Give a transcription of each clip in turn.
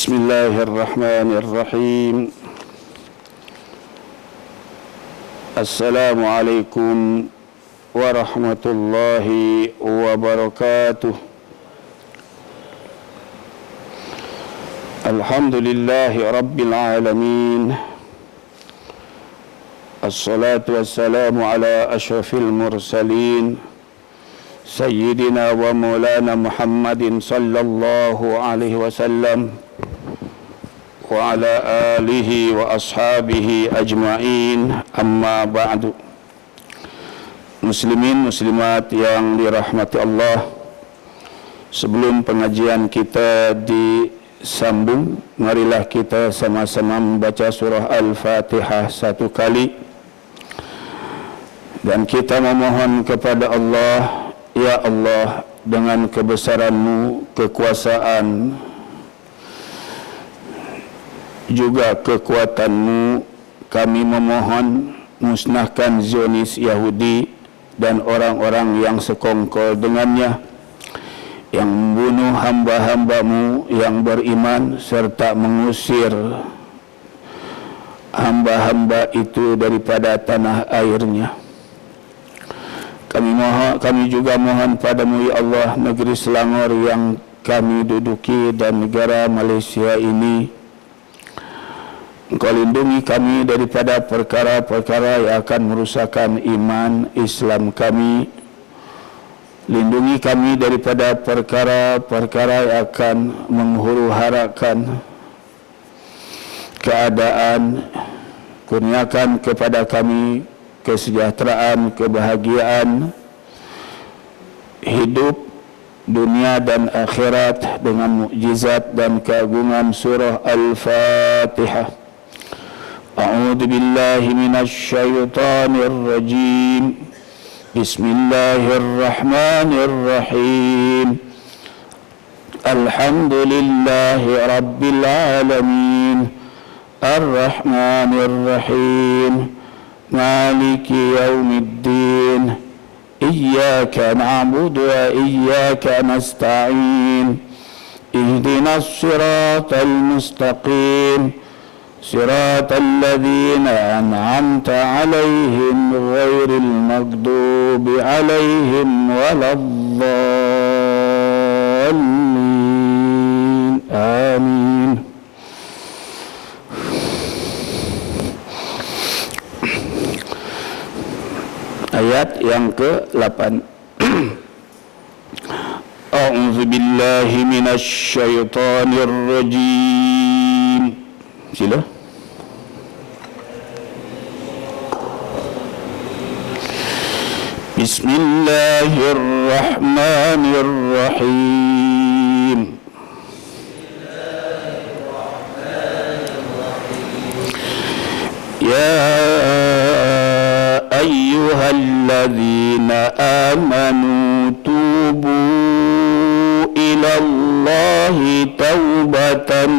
Bismillahirrahmanirrahim. Assalamualaikum warahmatullahi wabarakatuh. Alhamdulillahi rabbil alamin. Assalatu wassalamu ala asyrafil mursalin Sayyidina wa maulana Muhammadin sallallahu alaihi wasallam wa ala alihi wa ashabihi ajma'in, amma ba'du. Muslimin muslimat yang dirahmati Allah, sebelum pengajian kita disambung, marilah kita sama-sama membaca surah Al-Fatihah satu kali, dan kita memohon kepada Allah, ya Allah, dengan kebesaran-Mu, kekuasaan juga kekuatan-Mu, kami memohon musnahkan Zionis Yahudi dan orang-orang yang sekongkol dengannya, yang membunuh hamba-hamba-Mu yang beriman serta mengusir hamba-hamba itu daripada tanah airnya. Kami juga mohon padamu, ya Allah, negeri Selangor yang kami duduki dan negara Malaysia ini, Engkau lindungi kami daripada perkara-perkara yang akan merusakkan iman Islam kami. Lindungi kami daripada perkara-perkara yang akan menghuru-harakan keadaan. Kurniakan kepada kami kesejahteraan, kebahagiaan hidup dunia dan akhirat dengan mukjizat dan keagungan surah Al-Fatihah. A'udzu billahi minasy syaithanir rajim. Bismillahirrahmanirrahim. Alhamdulillahi rabbil alamin. Ar-Rahmanir Rahim. Maliki yaumiddin. Iyyaka na'budu wa iyyaka nasta'in. Ihdinas siratal mustaqim. صراط الذين أنعمت عليهم غير المغضوب عليهم ولا الضالين آمين. Ayat yang ke-8. A'udzu billahi minasy syaithanir rajim. Sila. Bismillahirrahmanirrahim. Ya ayyuhalladzina amanu tubu ila Allahi taubatan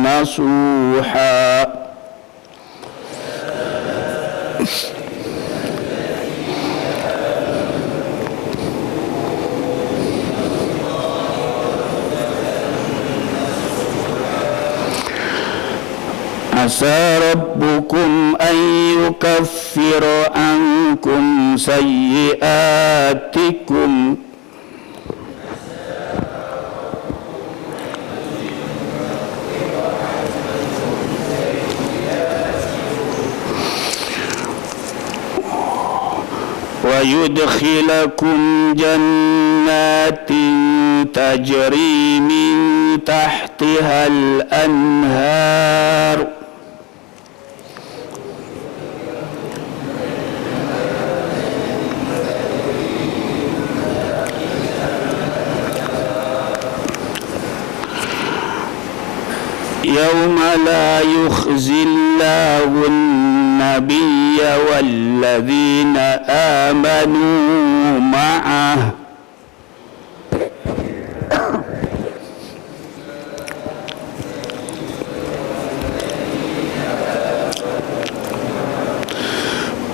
nasuha. Asa rabbukum an yukaffira ankum sayyi'atikum wa yudkhilakum jannatin tajri min tahtihal anhar yawma la yukhzillahu an-nabiyya walladzina amanu ma'ah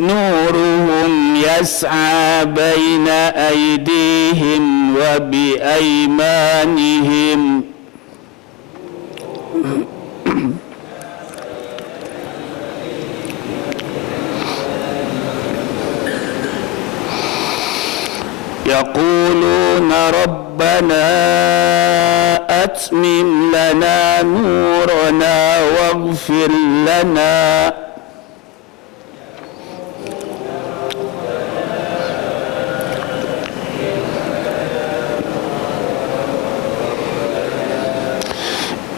nuruhum yas'a baina aydihim wa bi aymanihim يقولون ربنا أتمم لنا نورنا واغفر لنا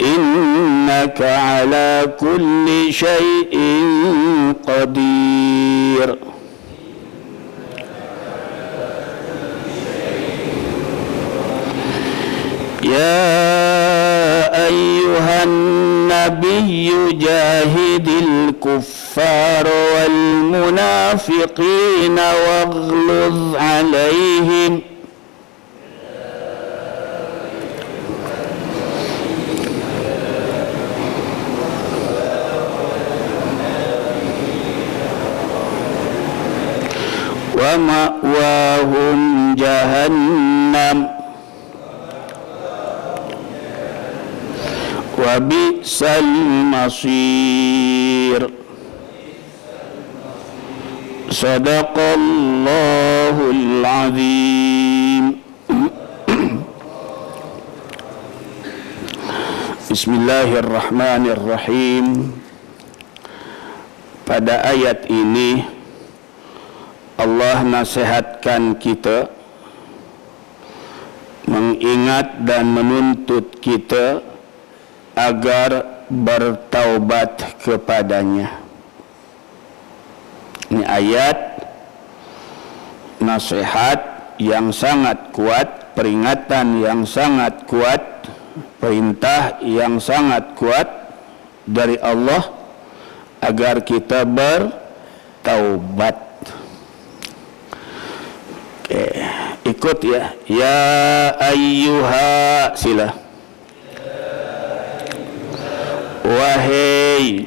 إنك على كل شيء قدير. يا أيها النبي جاهد الكفار والمنافقين واغلظ عليهم ومأواهم جهنم وبئس المصير. صدق الله العظيم. Bismillahirrahmanirrahim. Pada ayat ini Allah nasihatkan kita, mengingat dan menuntut kita agar bertaubat kepadanya. Ini ayat nasihat yang sangat kuat, peringatan yang sangat kuat, perintah yang sangat kuat dari Allah agar kita bertaubat. Oke, ikut ya. Ya ayyuha, sila. Wahai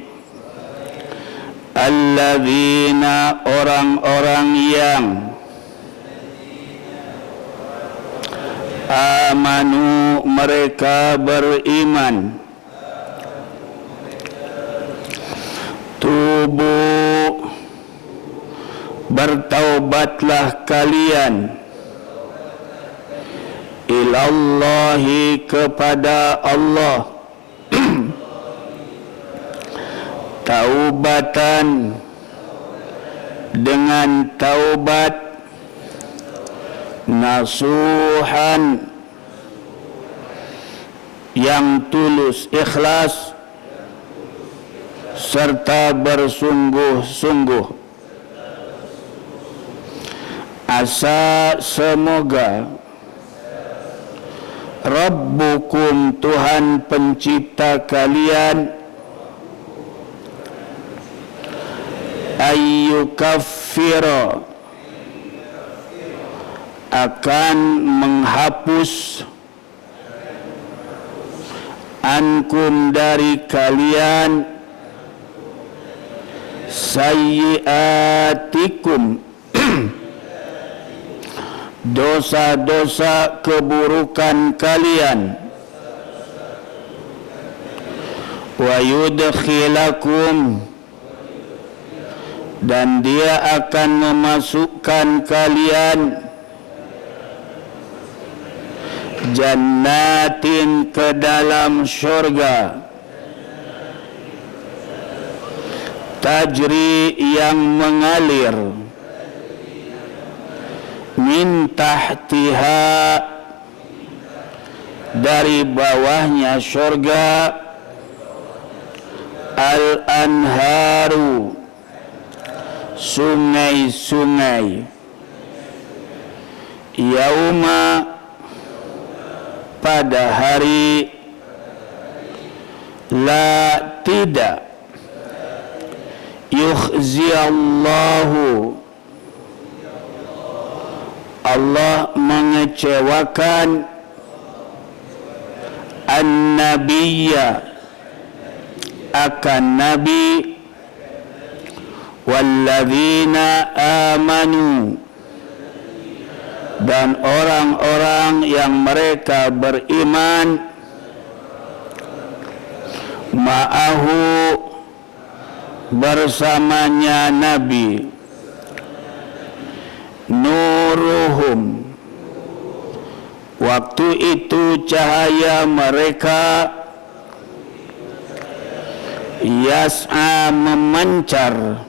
alladzina, orang-orang yang amanu, mereka beriman, tubu, bertaubatlah kalian, ilallahi, kepada Allah, taubatan, dengan taubat, nasuhan, yang tulus, ikhlas, serta bersungguh-sungguh. Asa, semoga, Rabbukum, Tuhan pencipta kalian, ayyukaffira, akan menghapus, ankum, dari kalian, sayyiatikum, dosa-dosa keburukan kalian, wa yudkhilakum, dan Dia akan memasukkan kalian, jannatin, ke dalam syurga, tajri, yang mengalir, min tahtiha, dari bawahnya syurga, al-anharu, sungai-sungai, yauma, pada hari, la, tidak, yukhziyallahu, Allah mengecewakan, an-nabiyya, akan nabi, walladzina amanu, dan orang-orang yang mereka beriman, ma'ahu, bersamanya nabi, nuruhum, Waktu itu cahaya mereka yas'a memancar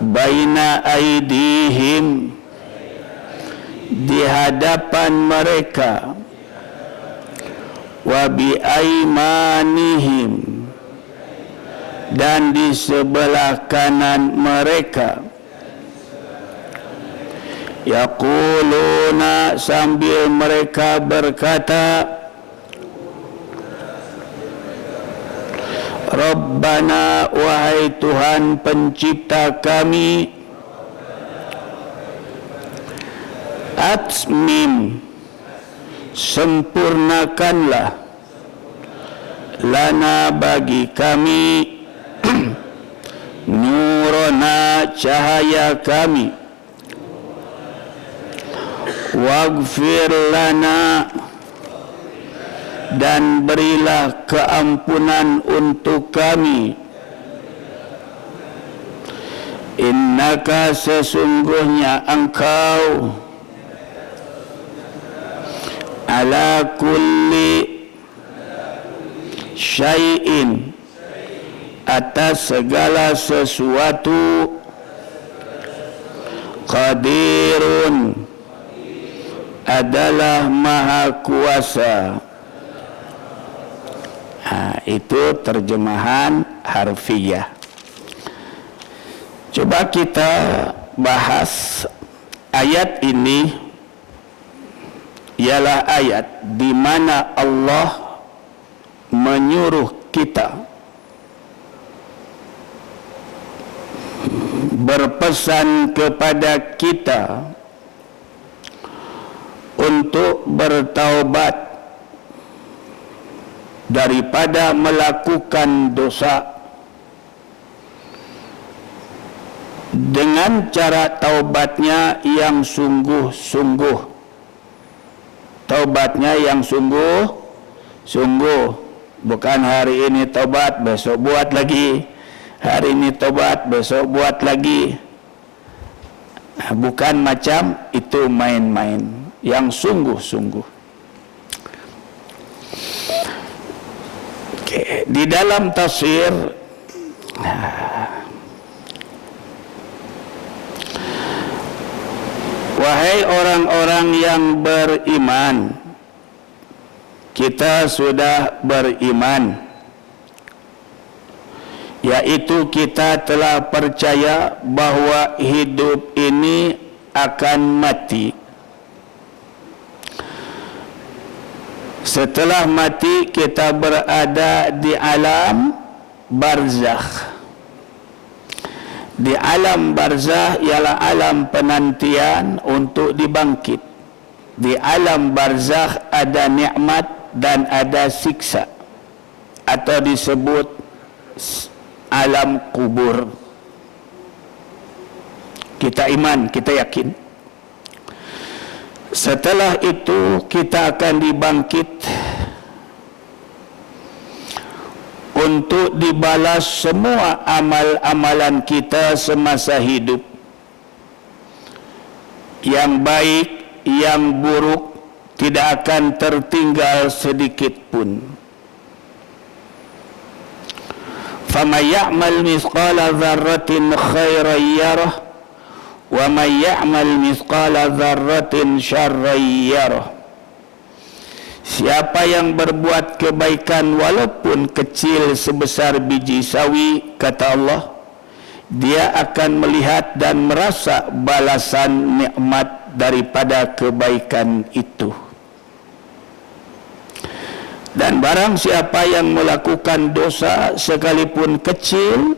baina aidihim di hadapan mereka wa bi aimanihim dan di sebelah kanan mereka. Yaquluna sambil mereka berkata, Rabbana wahai Tuhan pencipta kami, atmim sempurnakanlah lana bagi kami nurana cahaya kami, waghfir lana dan berilah keampunan untuk kami, innaka sesungguhnya engkau ala kulli syai'in atas segala sesuatu qadirun adalah maha kuasa. Itu terjemahan harfiah. Coba kita bahas ayat ini. Ialah ayat di mana Allah menyuruh kita berpesan kepada kita untuk bertaubat daripada melakukan dosa dengan cara taubatnya yang sungguh-sungguh. Taubatnya yang sungguh-sungguh, bukan hari ini taubat besok buat lagi, hari ini taubat besok buat lagi. Bukan macam itu main-main, yang sungguh-sungguh. Di dalam tafsir wahai orang-orang yang beriman, kita sudah beriman, yaitu kita telah percaya bahawa hidup ini akan mati. Setelah mati kita berada di alam barzakh. Di alam barzakh ialah alam penantian untuk dibangkit. Di alam barzakh ada nikmat dan ada siksa, atau disebut alam kubur. Kita iman, kita yakin. Setelah itu kita akan dibangkit untuk dibalas semua amal-amalan kita semasa hidup, yang baik, yang buruk, tidak akan tertinggal sedikit pun. فَمَنْ يَعْمَلْ مِثْقَالَ ذَرَّةٍ خَيْرًا يَرَهُ وَمَنْ يَعْمَلْ مِثْقَالَ ذَرَّةٍ شَرًّا يَرَهُ. Siapa yang berbuat kebaikan walaupun kecil sebesar biji sawi, kata Allah, dia akan melihat dan merasa balasan nikmat daripada kebaikan itu. Dan barang siapa yang melakukan dosa sekalipun kecil,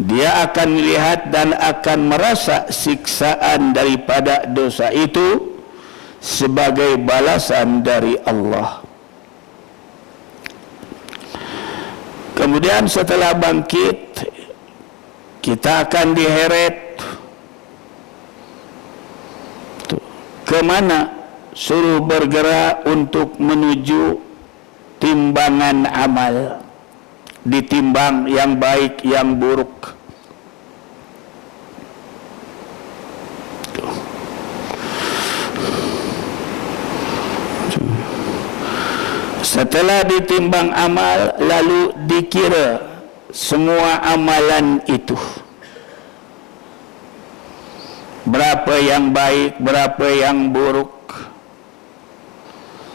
dia akan melihat dan akan merasa siksaan daripada dosa itu sebagai balasan dari Allah. Kemudian setelah bangkit, kita akan diheret ke mana? Suruh bergerak untuk menuju timbangan amal, ditimbang yang baik, yang buruk. Setelah ditimbang amal, lalu dikira semua amalan itu. Berapa yang baik, berapa yang buruk.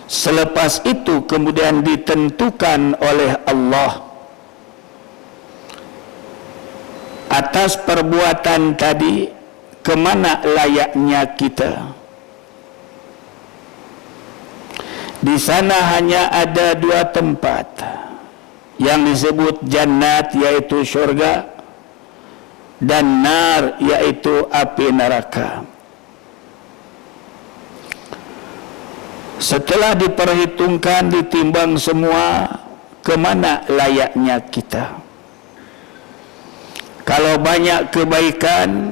Selepas itu kemudian ditentukan oleh Allah atas perbuatan tadi kemana layaknya kita. Di sana hanya ada dua tempat yang disebut jannat, yaitu syurga, dan nar, yaitu api neraka. Setelah diperhitungkan, ditimbang semua, kemana layaknya kita. Kalau banyak kebaikan,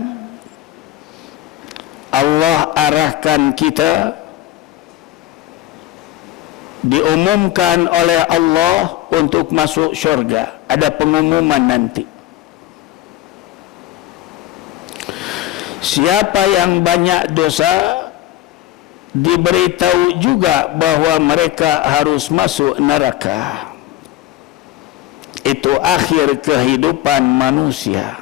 Allah arahkan kita, diumumkan oleh Allah untuk masuk syurga. Ada pengumuman nanti. Siapa yang banyak dosa, diberitahu juga bahwa mereka harus masuk neraka. Itu akhir kehidupan manusia.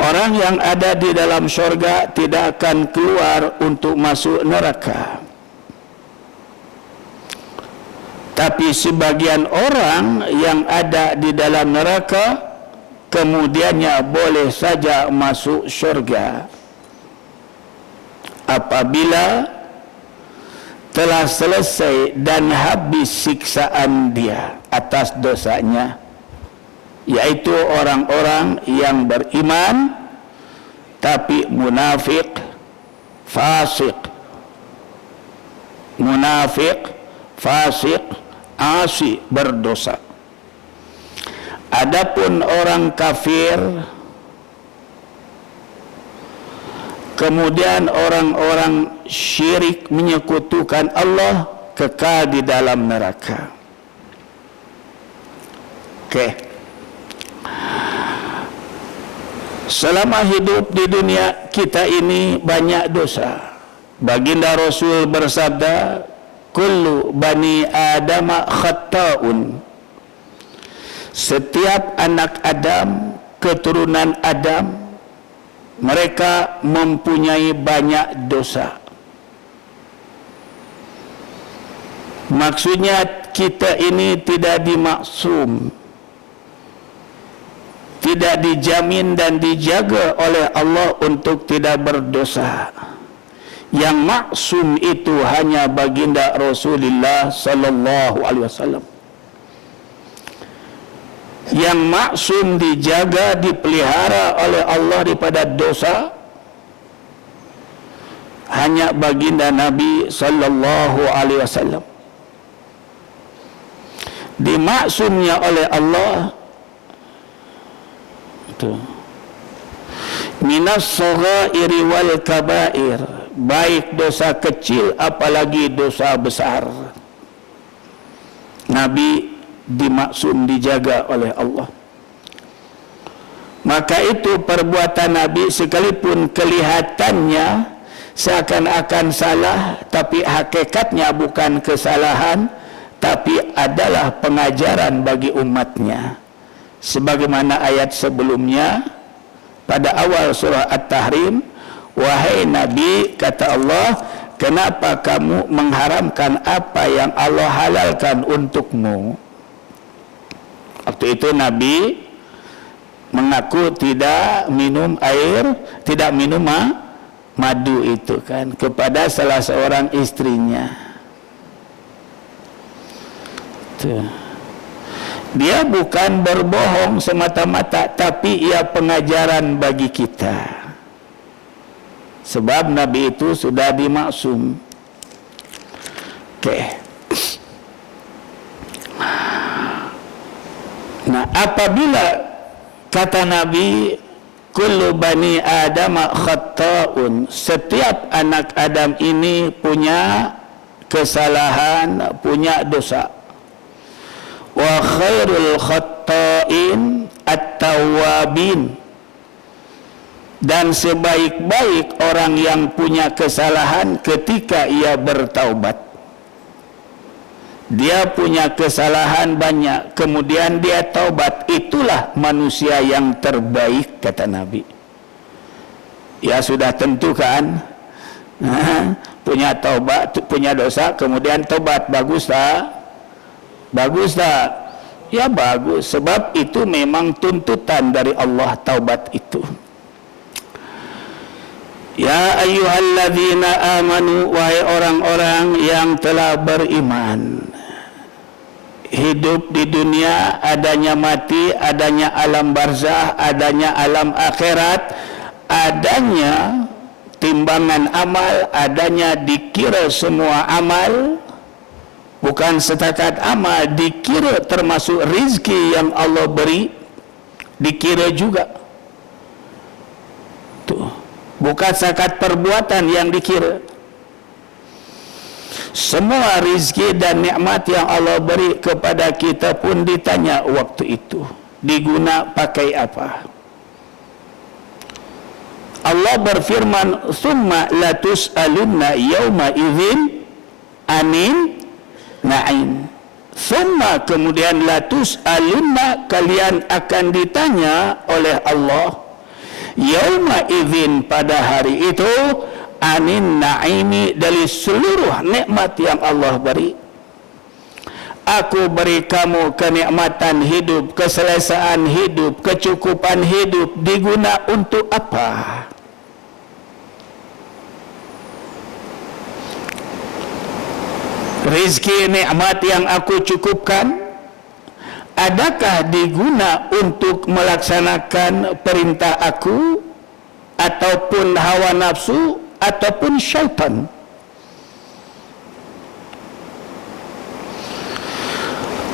Orang yang ada di dalam syurga tidak akan keluar untuk masuk neraka. Tapi sebagian orang yang ada di dalam neraka kemudiannya boleh saja masuk syurga apabila telah selesai dan habis siksaan dia atas dosanya, yaitu orang-orang yang beriman tapi munafik, fasik, asi, berdosa. Adapun orang kafir, kemudian orang-orang syirik menyekutukan Allah, kekal di dalam neraka. Selama hidup di dunia kita ini banyak dosa. Baginda Rasul bersabda, kullu bani adama khata'un. Setiap anak Adam, keturunan Adam, mereka mempunyai banyak dosa. Maksudnya kita ini tidak dimaksum, tidak dijamin dan dijaga oleh Allah untuk tidak berdosa. Yang maksum itu hanya baginda Rasulullah sallallahu alaihi wasallam. Yang maksum dijaga, dipelihara oleh Allah daripada dosa hanya baginda Nabi sallallahu alaihi wasallam. Dimaksumnya oleh Allah itu minas saghairi wal kabair, baik dosa kecil apalagi dosa besar. Nabi dimaksum, dijaga oleh Allah. Maka itu perbuatan Nabi sekalipun kelihatannya seakan-akan salah, tapi hakikatnya bukan kesalahan, tapi adalah pengajaran bagi umatnya. Sebagaimana ayat sebelumnya pada awal surah At-Tahrim, wahai Nabi, kata Allah, kenapa kamu mengharamkan apa yang Allah halalkan untukmu? Waktu itu Nabi mengaku tidak minum air, tidak minum madu itu kan, kepada salah seorang istrinya. Tuh. Dia bukan berbohong semata-mata, tapi ia pengajaran bagi kita. Sebab Nabi itu sudah dimaksum. Nah, apabila kata Nabi, kullu bani Adam khata'un, setiap anak Adam ini punya kesalahan, punya dosa. Wa khairul khata'in at-tawwabin, dan sebaik-baik orang yang punya kesalahan ketika ia bertaubat. Dia punya kesalahan banyak, kemudian dia taubat. Itulah manusia yang terbaik, kata Nabi. Ya sudah tentu kan, punya taubat, punya dosa, kemudian taubat. Bagus tak? Bagus tak? Ya bagus, sebab itu memang tuntutan dari Allah, taubat itu. Ya ayyuhalladzina amanu, wahai orang-orang yang telah beriman. Hidup di dunia, adanya mati, adanya alam barzah, adanya alam akhirat, adanya timbangan amal, adanya dikira semua amal, bukan setakat amal, dikira termasuk rizki yang Allah beri, dikira juga. Tuh, bukan setakat perbuatan yang dikira. Semua rizki dan nikmat yang Allah beri kepada kita pun ditanya waktu itu, diguna pakai apa. Allah berfirman, "Tsumma latus'alunna yauma idzin anin na'im." Tsumma, kemudian, latus'alunna, kalian akan ditanya oleh Allah, yauma idzin, pada hari itu, anin na'imi, dari seluruh nikmat yang Allah beri. Aku beri kamu kenikmatan hidup, keselesaan hidup, kecukupan hidup, diguna untuk apa? Rizki nikmat yang aku cukupkan, adakah diguna untuk melaksanakan perintah aku, ataupun hawa nafsu, ataupun syaitan?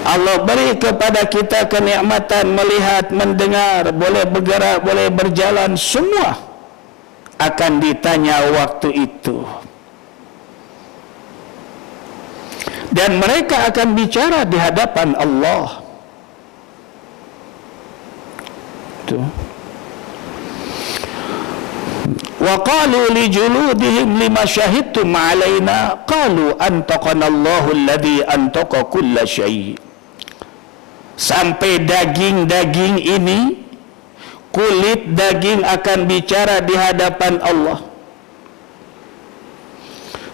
Allah beri kepada kita kenikmatan melihat, mendengar, boleh bergerak, boleh berjalan, semua akan ditanya waktu itu. Dan mereka akan bicara di hadapan Allah. Tuh. Wa qalu li juludihim lima syahidtum alaina, qalu antaqana Allahu alladhi antaqa kulla syai'. Sampai daging-daging ini, kulit daging akan bicara di hadapan Allah.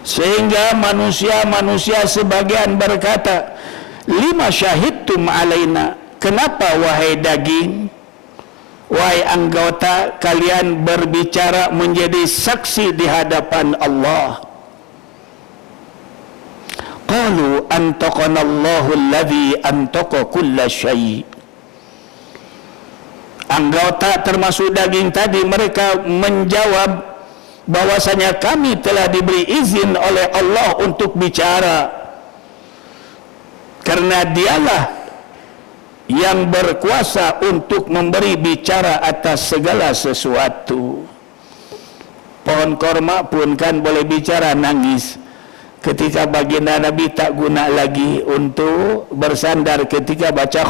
Sehingga manusia-manusia sebagian berkata, lima syahidtum alaina, kenapa wahai daging, wahai anggota, kalian berbicara menjadi saksi di hadapan Allah? Qalu antaqana Allahu alladhi antaqa kulla syai'. Anggota termasuk daging tadi, mereka menjawab bahwasanya kami telah diberi izin oleh Allah untuk bicara, karena dialah yang berkuasa untuk memberi bicara atas segala sesuatu. Pohon korma pun kan boleh bicara, nangis ketika baginda Nabi tak guna lagi untuk bersandar ketika baca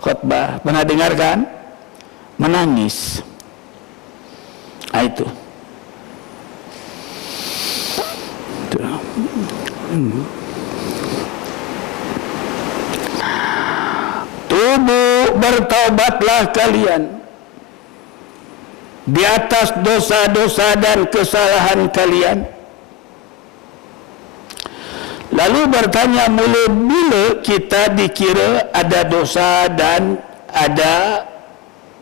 khutbah. Pernah dengar kan? Menangis. Itu. Tubu, bertaubatlah kalian di atas dosa-dosa dan kesalahan kalian. Lalu bertanya, mula bila kita dikira ada dosa dan ada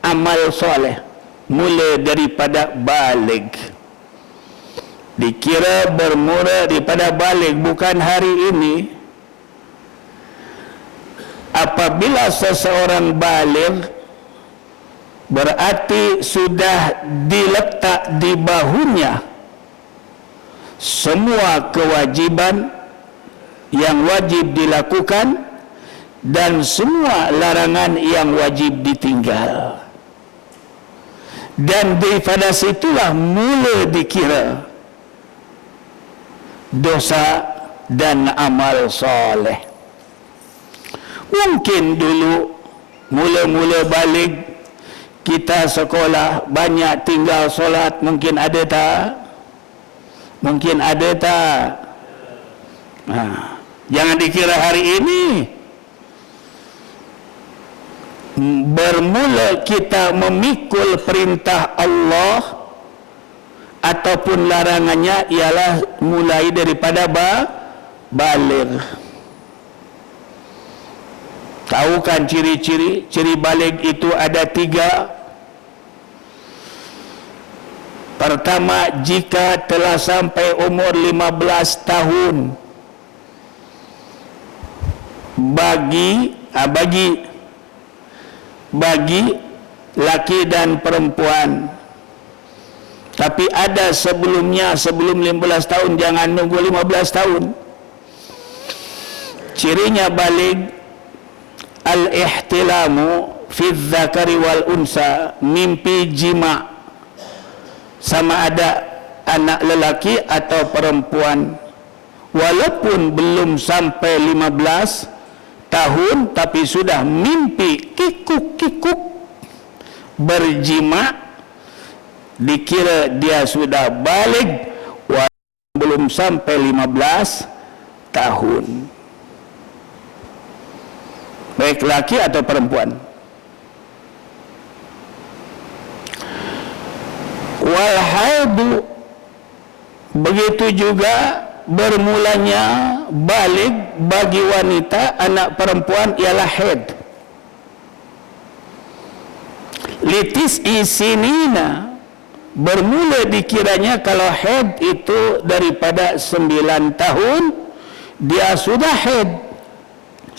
amal soleh? Mula daripada baligh. Dikira bermula daripada baligh, bukan hari ini. Apabila seseorang baligh, berarti sudah diletak di bahunya semua kewajiban yang wajib dilakukan dan semua larangan yang wajib ditinggal. Dan daripada situlah mula dikira dosa dan amal soleh. Mungkin dulu mula-mula balik kita sekolah banyak tinggal solat, mungkin ada tak? Mungkin ada tak? Jangan dikira hari ini bermula kita memikul perintah Allah ataupun larangannya ialah mulai daripada baligh. Tahu kan ciri-ciri? Ciri baligh itu ada 3. Pertama, jika telah sampai umur 15 tahun bagi laki dan perempuan. Tapi ada sebelumnya, sebelum 15 tahun, jangan nunggu 15 tahun. Cirinya baligh, al-ihtilamu fi dzakari wal unsa, mimpi jima, sama ada anak lelaki atau perempuan, walaupun belum sampai 15 tahun tapi sudah mimpi kikuk-kikuk berjima, dikira dia sudah baligh walaupun belum sampai 15 tahun, baik laki atau perempuan. Wal haidu, begitu juga bermulanya baligh bagi wanita anak perempuan ialah haid. Litis isinina, bermula dikiranya kalau haid itu daripada 9 tahun dia sudah haid.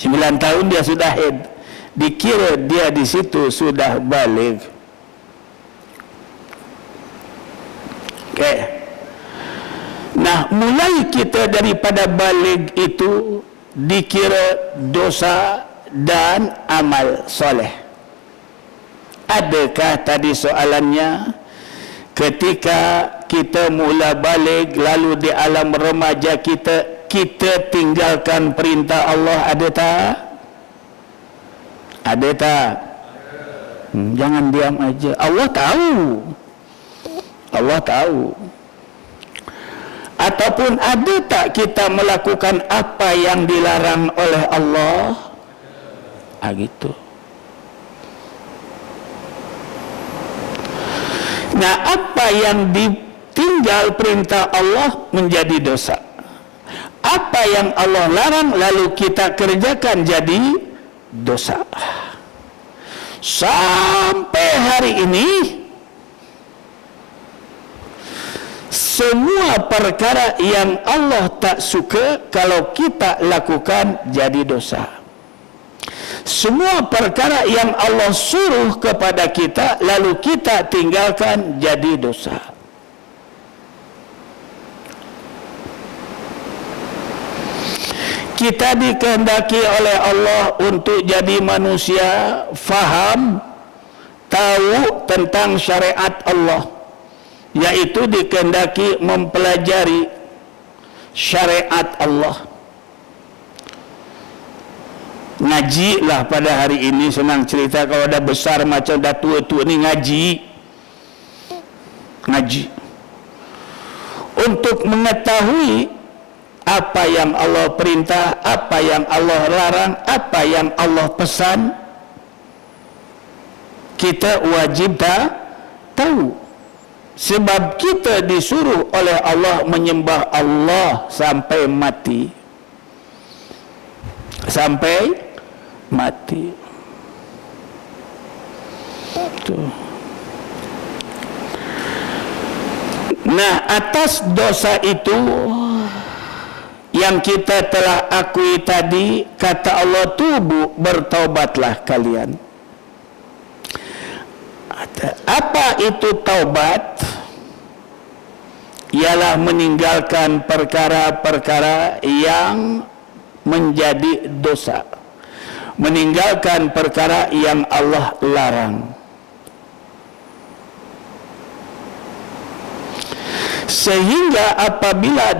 9 tahun dia sudah haid, dikira dia di situ sudah baligh. Okay. Nah, mulai kita daripada baligh itu dikira dosa dan amal soleh. Adakah tadi soalannya, ketika kita mula baligh lalu di alam remaja kita tinggalkan perintah Allah, ada tak? Ada tak? Jangan diam aja. Allah tahu. Allah tahu. Ataupun ada tak kita melakukan apa yang dilarang oleh Allah? Gitu. Nah, apa yang ditinggal perintah Allah menjadi dosa. Apa yang Allah larang lalu kita kerjakan jadi dosa. Sampai hari ini semua perkara yang Allah tak suka kalau kita lakukan jadi dosa. Semua perkara yang Allah suruh kepada kita lalu kita tinggalkan jadi dosa. Kita dikehendaki oleh Allah untuk jadi manusia faham, tahu tentang syariat Allah, yaitu dikehendaki mempelajari syariat Allah. Ngaji lah pada hari ini, senang cerita kalau dah besar macam dah tua-tua ni ngaji untuk mengetahui apa yang Allah perintah, apa yang Allah larang, apa yang Allah pesan. Kita wajib tahu. Sebab kita disuruh oleh Allah menyembah Allah sampai mati. Sampai mati. Tuh. Nah, atas dosa itu yang kita telah akui tadi, kata Allah, tubu, bertaubatlah kalian. Apa itu taubat? Ialah meninggalkan perkara-perkara yang menjadi dosa, meninggalkan perkara yang Allah larang. Sehingga apabila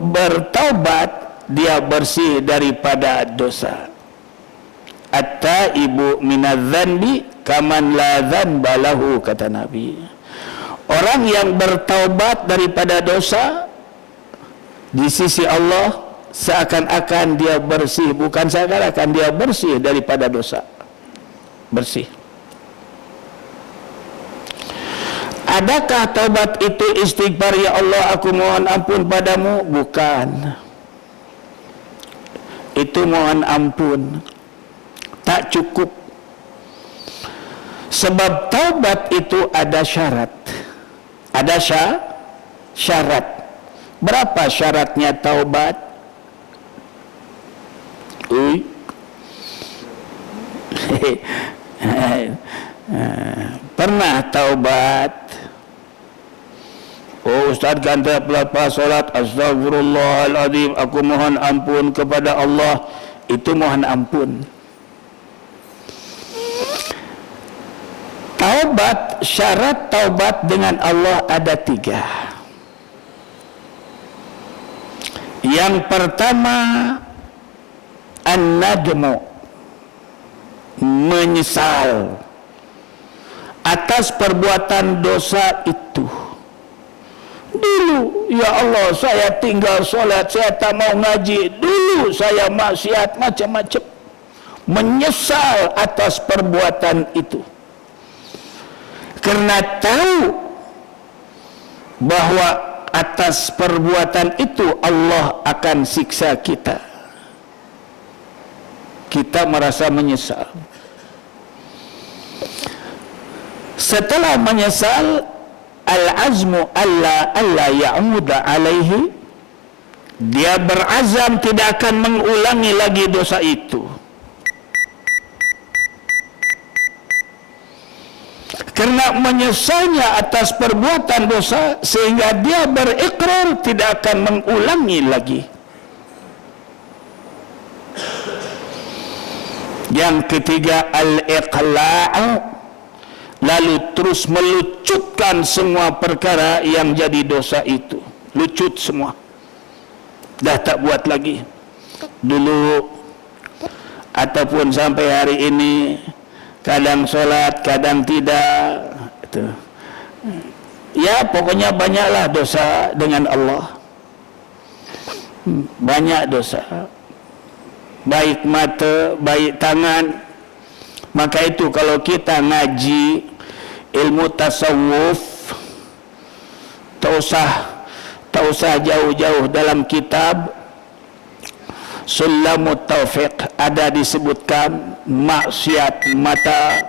bertaubat, dia bersih daripada dosa. At-taibu minadz-dzanbi kaman la dzanba lahu, kata Nabi. Orang yang bertaubat daripada dosa di sisi Allah seakan-akan dia bersih, bukan seakan-akan dia bersih daripada dosa. Bersih. Adakah taubat itu istighfar, ya Allah aku mohon ampun padamu? Bukan. Itu mohon ampun tak cukup. Sebab taubat itu ada syarat. Ada syarat. Berapa syaratnya taubat? Pernah taubat? Oh Ustaz kata lepas solat, astagfirullahaladzim, aku mohon ampun kepada Allah. Itu mohon ampun. Taubat, syarat taubat dengan Allah ada 3. Yang pertama, an-nadmu, menyesal atas perbuatan dosa itu. Dulu, ya Allah, saya tinggal solat, saya tak mau ngaji. Dulu saya maksiat macam-macam. Menyesal atas perbuatan itu. Karena tahu bahwa atas perbuatan itu Allah akan siksa kita. Kita merasa menyesal. Setelah menyesal, al-azmu alla ya'muda alaihi, dia berazam tidak akan mengulangi lagi dosa itu. Karena menyesalnya atas perbuatan dosa, sehingga dia berikrar tidak akan mengulangi lagi. Yang ketiga, al-iqla'u, lalu terus melucutkan semua perkara yang jadi dosa itu. Lucut semua. Dah tak buat lagi. Dulu ataupun sampai hari ini, kadang solat, kadang tidak. Itu. Ya, pokoknya banyaklah dosa dengan Allah. Banyak dosa. Baik mata, baik tangan. Maka itu kalau kita ngaji ilmu tasawuf, tak usah jauh-jauh. Dalam kitab Sulamut Taufiq ada disebutkan maksiat mata,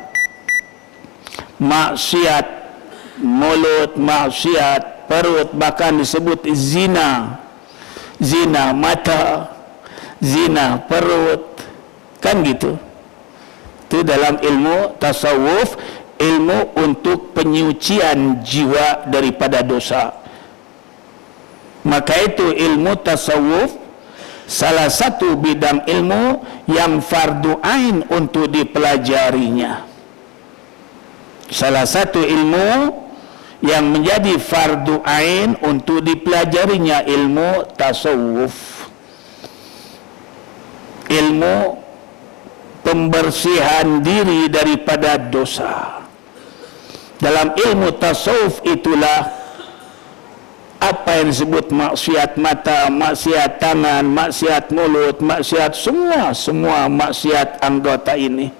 maksiat mulut, maksiat perut, bahkan disebut zina. Zina mata, zina perut, kan gitu. Itu dalam ilmu tasawuf, ilmu untuk penyucian jiwa daripada dosa. Maka itu ilmu tasawuf salah satu bidang ilmu yang fardu ain untuk dipelajarinya. Salah satu ilmu yang menjadi fardu ain untuk dipelajarinya ilmu tasawuf. Ilmu pembersihan diri daripada dosa. Dalam ilmu tasawuf itulah apa yang disebut maksiat mata, maksiat tangan, maksiat mulut, maksiat semua maksiat anggota ini.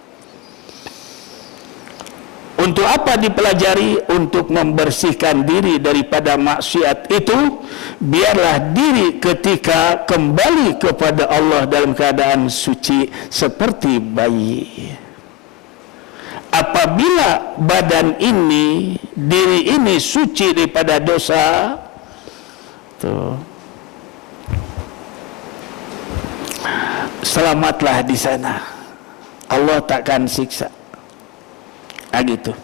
Untuk apa dipelajari? Untuk membersihkan diri daripada maksiat itu, biarlah diri ketika kembali kepada Allah dalam keadaan suci seperti bayi. Apabila badan ini, diri ini suci daripada dosa, tuh, selamatlah di sana. Allah takkan siksa. Gitu.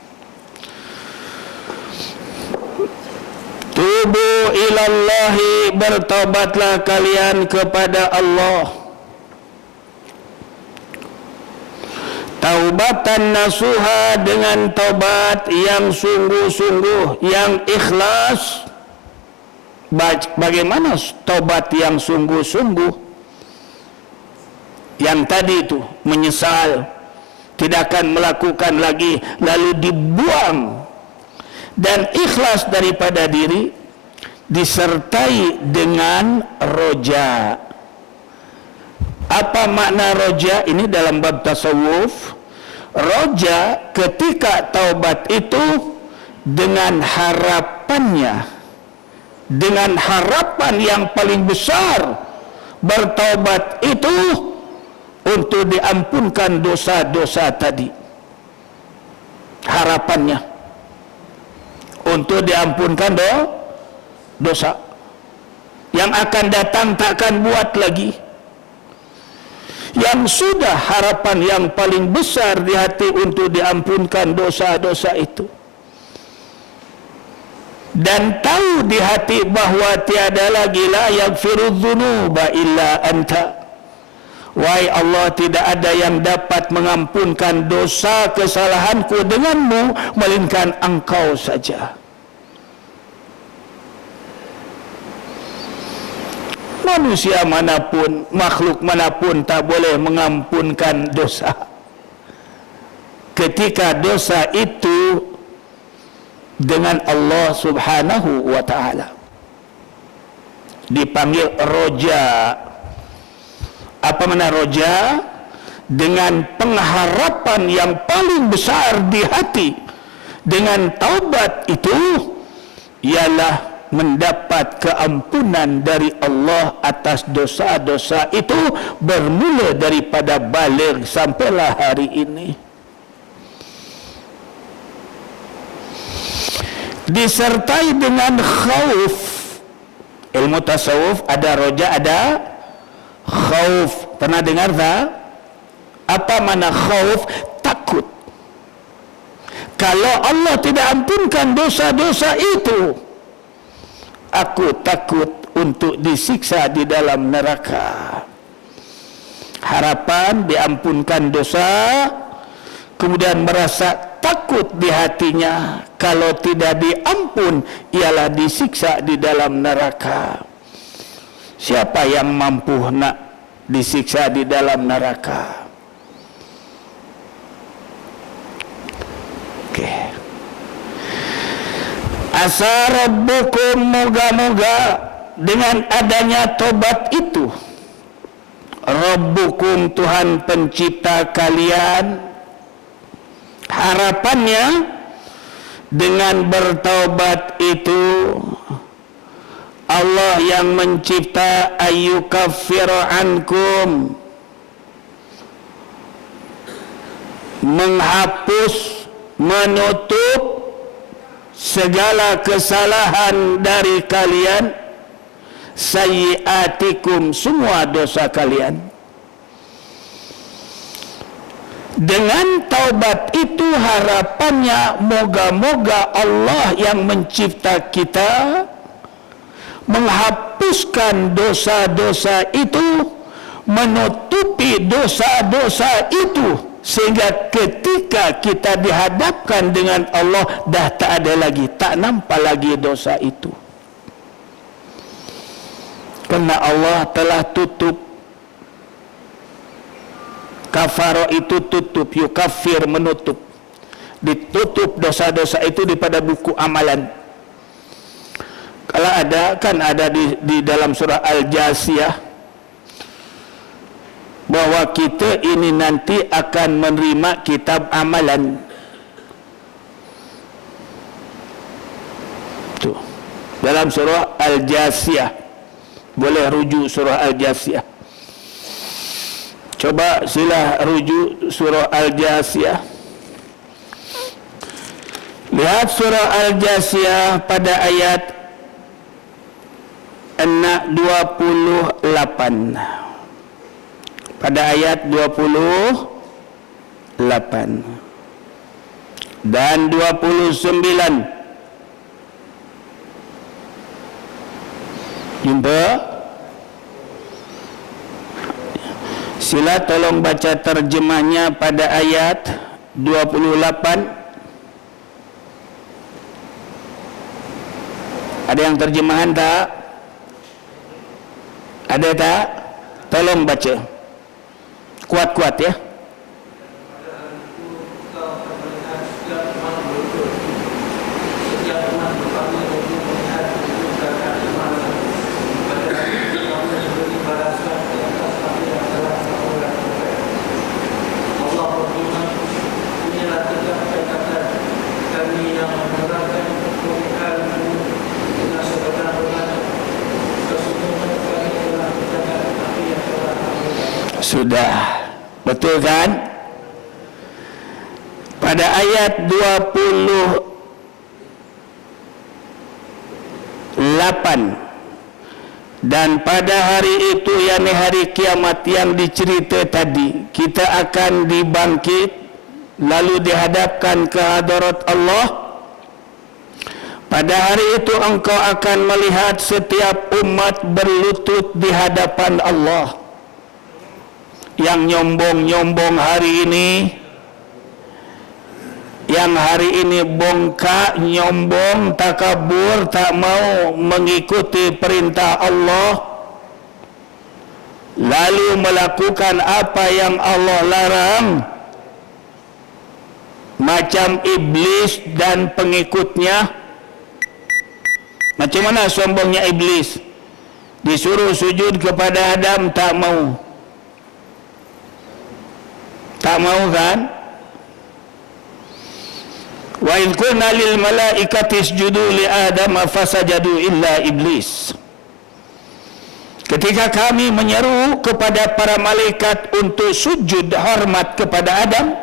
Tubu ilallahi, bertobatlah kalian kepada Allah. Taubatan nasuha, dengan taubat yang sungguh-sungguh, yang ikhlas. Bagaimana taubat yang sungguh-sungguh? Yang tadi itu menyesal, tidak akan melakukan lagi, lalu dibuang, dan ikhlas daripada diri, disertai dengan roja, Apa makna roja? Ini dalam bab tasawuf. Roja ketika taubat itu dengan harapannya, dengan harapan yang paling besar, bertaubat itu untuk diampunkan dosa-dosa tadi. Harapannya untuk diampunkan dosa yang akan datang, takkan buat lagi. Yang sudah harapan yang paling besar di hati untuk diampunkan dosa-dosa itu, dan tahu di hati bahwa tiada lagi la yaghfiru dzunuba illa anta. Wahai Allah, tidak ada yang dapat mengampunkan dosa kesalahanku denganmu melainkan Engkau saja. Manusia manapun, makhluk manapun tak boleh mengampunkan dosa. Ketika dosa itu dengan Allah Subhanahu wa ta'ala, dipanggil roja. Apa makna roja? Dengan pengharapan yang paling besar di hati dengan taubat itu ialah mendapat keampunan dari Allah atas dosa-dosa itu, bermula daripada baligh sampailah hari ini. Disertai dengan khauf. Ilmu tasawuf ada roja, ada khauf. Pernah dengar tak? Apa makna khauf? Takut. Kalau Allah tidak ampunkan dosa-dosa itu, aku takut untuk disiksa di dalam neraka. Harapan diampunkan dosa, kemudian merasa takut di hatinya kalau tidak diampun ialah disiksa di dalam neraka. Siapa yang mampu nak disiksa di dalam neraka? Okey. Asa rabbukum, moga-moga dengan adanya tobat itu, rabbukum, Tuhan pencipta kalian, harapannya dengan bertaubat itu Allah yang mencipta ayyukaffiru ankum, menghapus, menutup segala kesalahan dari kalian, sayyiatikum, semua dosa kalian. Dengan taubat itu harapannya moga-moga Allah yang mencipta kita menghapuskan dosa-dosa itu, menutupi dosa-dosa itu, sehingga ketika kita dihadapkan dengan Allah dah tak ada lagi, tak nampak lagi dosa itu. Kerana Allah telah tutup. Kafara itu tutup, yukaffir, menutup. Ditutup dosa-dosa itu daripada buku amalan. Kalau ada, kan ada di dalam surah Al-Jasiyah, bahwa kita ini nanti akan menerima kitab amalan. Tuh. Dalam surah Al-Jasiyah. Boleh rujuk surah Al-Jasiyah. Coba sila rujuk surah Al-Jasiyah. Lihat surah Al-Jasiyah pada ayat 28. Pada ayat 28 dan 29. Jumpa? Sila tolong baca terjemahnya pada ayat 28. Ada yang terjemahan tak? Ada tak? Tolong baca. Kuat-kuat ya. Sudah. Betul kan? Pada ayat 28, dan pada hari itu, yakni hari kiamat yang dicerita tadi, kita akan dibangkit lalu dihadapkan ke hadarat Allah. Pada hari itu engkau akan melihat setiap umat berlutut di hadapan Allah. Yang nyombong-nyombong hari ini, yang hari ini bongkak, nyombong, takabur, tak mau mengikuti perintah Allah, lalu melakukan apa yang Allah larang, macam iblis dan pengikutnya. Macam mana sombongnya iblis? Disuruh sujud kepada Adam, tak mau. Tak mau kan? Wa in qulna lil malaikati isjudu li Adam fasajadu illa iblis. Ketika kami menyeru kepada para malaikat untuk sujud hormat kepada Adam,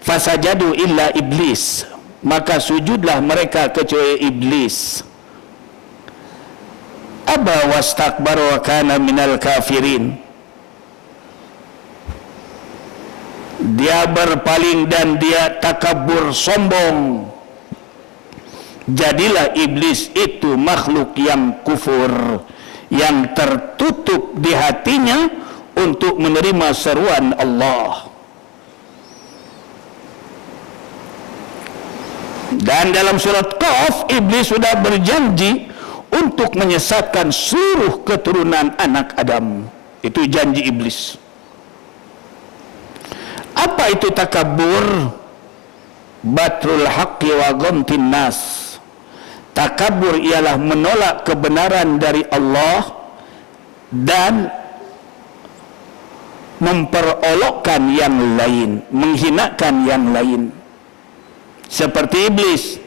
fasajadu illa iblis, maka sujudlah mereka kecuali iblis. Aba wastakbara wa kana minal kafirin. Dia berpaling dan dia takabur, sombong. Jadilah iblis itu makhluk yang kufur, yang tertutup di hatinya untuk menerima seruan Allah. Dan dalam surat Qaf, iblis sudah berjanji untuk menyesatkan seluruh keturunan anak Adam. Itu janji iblis. Apa itu takabur? Batrul haqqi wa ghamtin nas. Takabur ialah menolak kebenaran dari Allah dan memperolokkan yang lain, menghinakan yang lain. Seperti iblis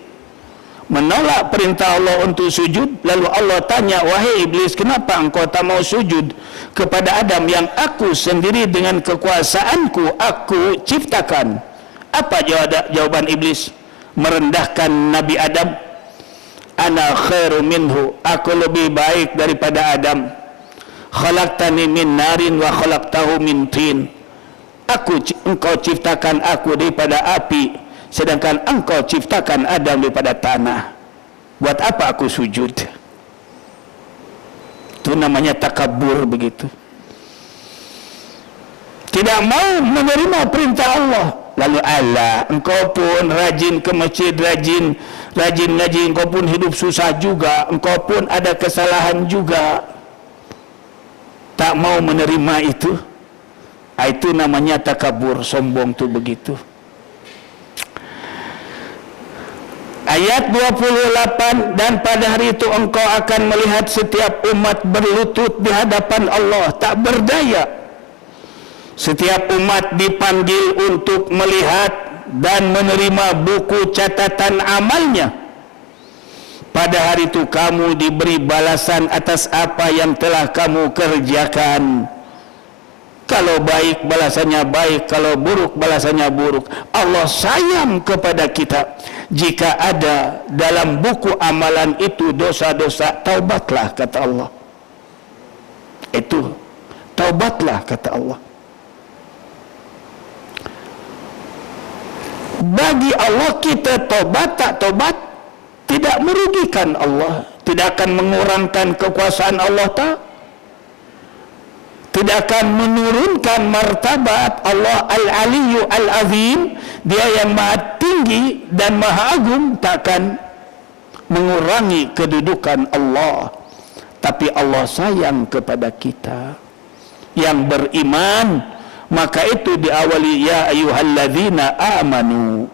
menolak perintah Allah untuk sujud, lalu Allah tanya, wahai iblis, kenapa engkau tak mau sujud kepada Adam yang aku sendiri dengan kekuasaanku aku ciptakan? Apa jawaban iblis? Merendahkan Nabi Adam. Ana khairu minhu, aku lebih baik daripada Adam. Khalaqtani min narin wa khalaqtahu min tin. Engkau ciptakan aku daripada api, sedangkan engkau ciptakan Adam daripada tanah. Buat apa aku sujud? Itu namanya takabur begitu. Tidak mau menerima perintah Allah. Lalu Allah, engkau pun rajin ke masjid, rajin ngaji, engkau pun hidup susah juga, engkau pun ada kesalahan juga. Tak mau menerima itu. Itu namanya takabur, sombong tu begitu. Ayat 28, dan pada hari itu engkau akan melihat setiap umat berlutut di hadapan Allah, tak berdaya. Setiap umat dipanggil untuk melihat dan menerima buku catatan amalnya. Pada hari itu kamu diberi balasan atas apa yang telah kamu kerjakan. Kalau baik balasannya baik, kalau buruk balasannya buruk. Allah sayang kepada kita. Jika ada dalam buku amalan itu dosa-dosa, taubatlah kata Allah. Itu taubatlah kata Allah. Bagi Allah kita tobat tak tobat tidak merugikan Allah, tidak akan mengurangkan kekuasaan Allah, tidak akan menurunkan martabat Allah Al-Aliyyu Al-Azim. Dia yang maha tinggi dan maha agung, takkan mengurangi kedudukan Allah. Tapi Allah sayang kepada kita yang beriman. Maka itu diawali, ya ayyuhalladzina amanu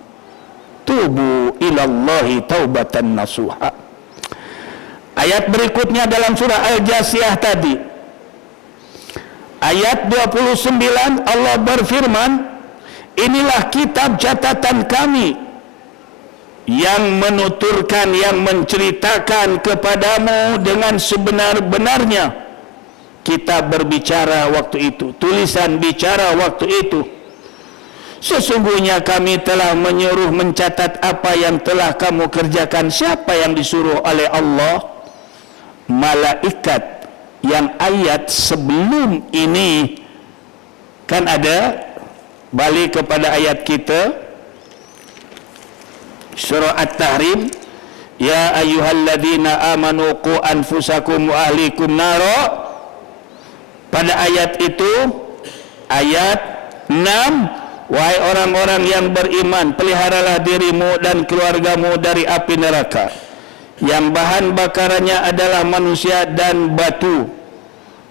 tubu ilallahi taubatan nasuha. Ayat berikutnya dalam surah Al-Jasiyah tadi, ayat 29, Allah berfirman, inilah kitab catatan kami yang menuturkan, yang menceritakan kepadamu dengan sebenar-benarnya Kitab berbicara waktu itu, tulisan bicara waktu itu. Sesungguhnya kami telah menyuruh mencatat apa yang telah kamu kerjakan. Siapa yang disuruh oleh Allah? Malaikat. Yang ayat sebelum ini kan ada, balik kepada ayat kita surah At-Tahrim, ya ayyuhalladzina amanu qu anfusakum wa ahlikum nara. Pada ayat itu, ayat 6, wahai orang-orang yang beriman, peliharalah dirimu dan keluargamu dari api neraka yang bahan bakarannya adalah manusia dan batu,